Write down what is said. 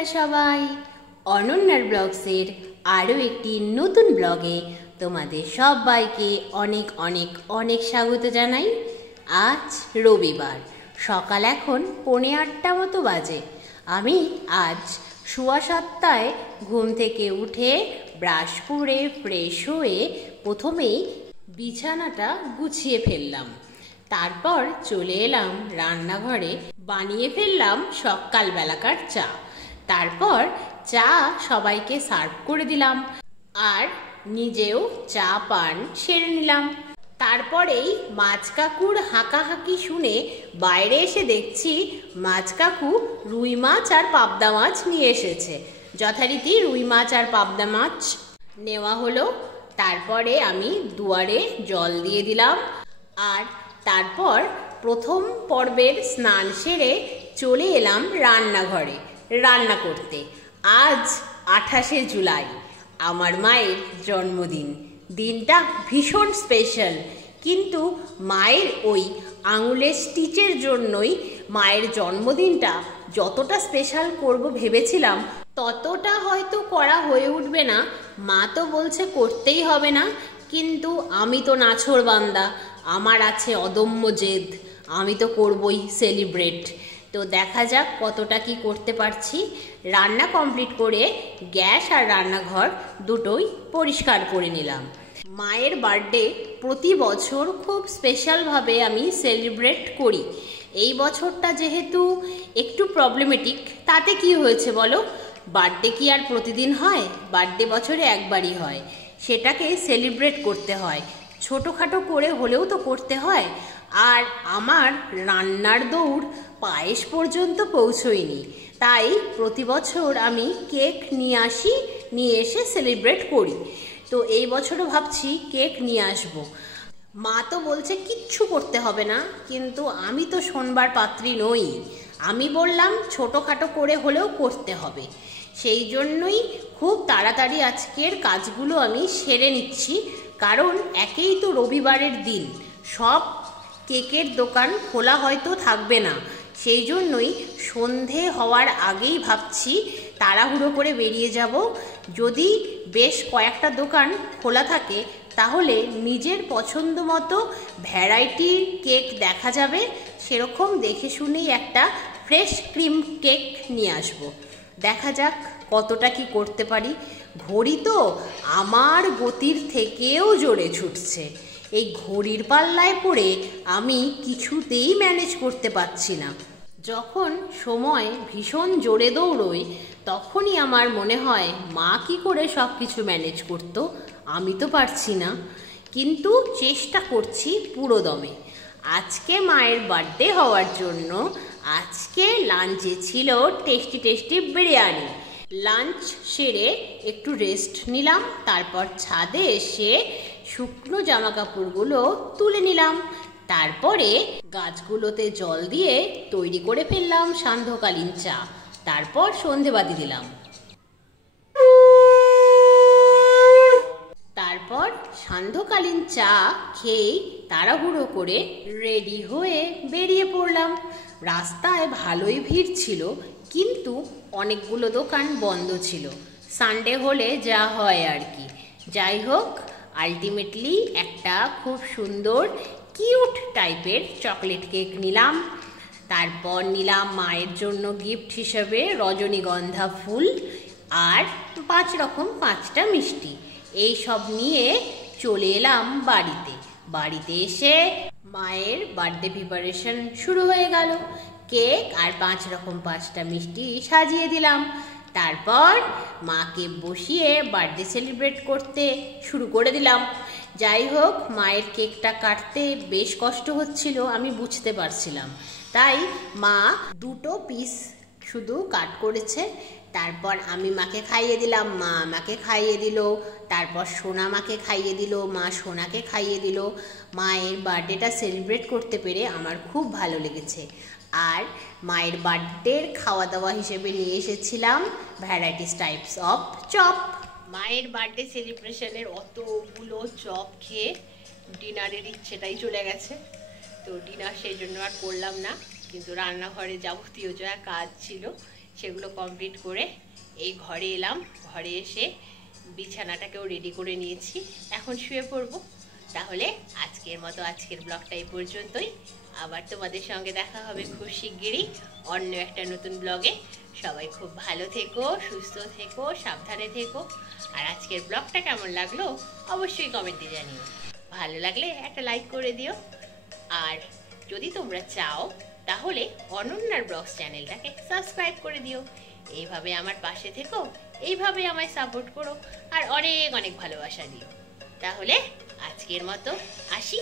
আপনারা সবাই অনন্যার ব্লগসের আরও একটি নতুন ব্লগে তোমাদের সবাইকে অনেক অনেক অনেক স্বাগত জানাই। আজ রবিবার, সকাল এখন 7:45 মতো বাজে। আমি আজ 7:15 ঘুম থেকে উঠে ব্রাশ করে ফ্রেশ হয়ে প্রথমেই বিছানাটা গুছিয়ে ফেললাম। তারপর চলে এলাম রান্নাঘরে, বানিয়ে ফেললাম সকালবেলাকার চা। তারপর চা সবাইকে সার্ভ করে দিলাম আর নিজেও চা পান সেরে নিলাম। তারপরেই মাছ কাকুর হাঁকাহাঁকি শুনে বাইরে এসে দেখছি মাছ কাকু রুই মাছ আর পাবদা মাছ নিয়ে এসেছে। যথারীতি রুই মাছ আর পাবদা মাছ নেওয়া হলো। তারপরে আমি দুয়ারে জল দিয়ে দিলাম আর তারপর প্রথম পর্বের স্নান সেরে চলে এলাম রান্নাঘরে রান্না করতে। আজ 28শে জুলাই, আমার মায়ের জন্মদিন। দিনটা ভীষণ স্পেশাল, কিন্তু মায়ের ওই আঙুলের স্টিচের জন্যই মায়ের জন্মদিনটা যতটা স্পেশাল করব ভেবেছিলাম ততটা হয়তো করা হয়ে উঠবে না। মা তো বলছে করতেই হবে না, কিন্তু আমি তো নাছোড় বান্দা, আমার আছে অদম্য জেদ, আমি তো করবই সেলিব্রেট। তো দেখা যাক কতটা কি করতে পারছি। রান্না কমপ্লিট করে গ্যাস আর রান্নাঘর দুটোই পরিষ্কার করে নিলাম। মায়ের বার্থডে প্রতি বছর খুব স্পেশালভাবে আমি সেলিব্রেট করি। এই বছরটা যেহেতু একটু প্রবলেমেটিক, তাতে কি হয়েছে বলো? বার্থডে কি আর প্রতিদিন হয়? বার্থডে বছরে একবারই হয়, সেটাকে সেলিব্রেট করতে হয়, ছোটোখাটো করে হলেও তো করতে হয়। আর আমার রান্নার দৌড় পায়েস পর্যন্ত পৌঁছয়নি, তাই প্রতি বছর আমি কেক নিয়ে আসি, নিয়ে এসে সেলিব্রেট করি। তো এই বছরও ভাবছি কেক নিয়ে আসব। মা তো বলছে কিচ্ছু করতে হবে না, কিন্তু আমি তো শোনবার পাত্রী নই। আমি বললাম ছোটোখাটো করে হলেও করতে হবে। সেই জন্যই খুব তাড়াতাড়ি আজকের কাজগুলো আমি সেরে নিচ্ছি, কারণ একেই তো রবিবারের দিন, সব কেকের দোকান খোলা হয়তো থাকবে না। সেই জন্যই সন্ধে হওয়ার আগেই ভাবছি তাড়াহুড়ো করে বেরিয়ে যাব। যদি বেশ কয়েকটা দোকান খোলা থাকে তাহলে নিজের পছন্দ মতো ভ্যারাইটির কেক দেখা যাবে। সেরকম দেখে শুনেই একটা ফ্রেশ ক্রিম কেক নিয়ে আসব। দেখা যাক কতটা কি করতে পারি। ঘড়ি তো আমার গতির থেকেও জোরে ছুটছে। এই ঘড়ির পাল্লায় পড়ে আমি কিছুতেই ম্যানেজ করতে পারছি না। যখন সময় ভীষণ জোরে দৌড়োয় তখনই আমার মনে হয় মা কি করে সব কিছু ম্যানেজ করতো, আমি তো পারছি না। কিন্তু চেষ্টা করছি পুরো দমে। আজকে মায়ের বার্থডে হওয়ার জন্য আজকে লাঞ্চে ছিল টেস্টি টেস্টি বিরিয়ানি। লাঞ্চ সেরে একটু রেস্ট নিলাম, তারপর ছাদে এসে শুকনো জামা কাপড়গুলো তুলে নিলাম। তারপরে গাছগুলোতে জল দিয়ে তৈরি করে ফেললাম সান্ধ্যকালীন চা। তারপর সন্ধেবাতি দিলাম। তারপর সান্ধ্যকালীন চা খেয়ে তাড়াহুড়ো করে রেডি হয়ে বেরিয়ে পড়লাম। রাস্তায় ভালোই ভিড় ছিল, কিন্তু অনেকগুলো দোকান বন্ধ ছিল। সানডে হলে যা হয় আর কি। যাই হোক, আলটিমেটলি একটা খুব সুন্দর কিউট টাইপের চকলেট কেক নিলাম। তারপর নিলাম মায়ের জন্য গিফট হিসেবে রজনীগন্ধা ফুল আর 5 রকম 5টা মিষ্টি। এই সব নিয়ে চলে এলাম বাড়িতে। বাড়িতে এসে মায়ের বার্থডে প্রিপারেশন শুরু হয়ে গেল। কেক আর 5 রকম 5টা মিষ্টি সাজিয়ে দিলাম। তারপর মাকে বসিয়ে বার্থডে সেলিব্রেট করতে শুরু করে দিলাম। যাই হোক, মায়ের কেকটা কাটতে বেশ কষ্ট হচ্ছিল, আমি বুঝতে পারছিলাম, তাই মা 2টো পিস শুধু কাট করেছে। তারপর আমি মাকে খাইয়ে দিলাম, মা আমাকে খাইয়ে দিল। তারপর সোনা মাকে খাইয়ে দিল, মা সোনাকে খাইয়ে দিল। মায়ের বার্থডেটা সেলিব্রেট করতে পেরে আমার খুব ভালো লেগেছে। আর মায়ের বার্থডের খাওয়া দাওয়া হিসেবে নিয়ে এসেছিলাম ভ্যারাইটিস টাইপস অফ চপ। মায়ের বার্থডে সেলিব্রেশনের অতগুলো চপ খেয়ে ডিনারের ইচ্ছেটাই চলে গেছে। তো ডিনার সেই জন্য আর করলাম না, কিন্তু রান্নাঘরে যাবতীয় যা কাজ ছিল সেগুলো কমপ্লিট করে এই ঘরে এলাম। ঘরে এসে বিছানাটাকেও রেডি করে নিয়েছি, এখন শুয়ে পড়বো। তাহলে আজকের মতো আজকের ব্লগটা এই পর্যন্তই। আবার তোমাদের সঙ্গে দেখা হবে খুব শিগগিরই অন্য একটা নতুন ব্লগে। সবাই খুব ভালো থেকো, সুস্থ থেকো, সাবধানে থেকো। আর আজকের ব্লগটা কেমন লাগলো অবশ্যই কমেন্টে জানিও। ভালো লাগলে একটা লাইক করে দিও। আর যদি তোমরা চাও তাহলে অনন্যার ব্লগস চ্যানেলটাকে সাবস্ক্রাইব করে দিও। এইভাবে আমার পাশে থেকো, এইভাবে আমায় সাপোর্ট করো আর অনেক অনেক ভালোবাসা দিও। তাহলে আজকের মতো আসি।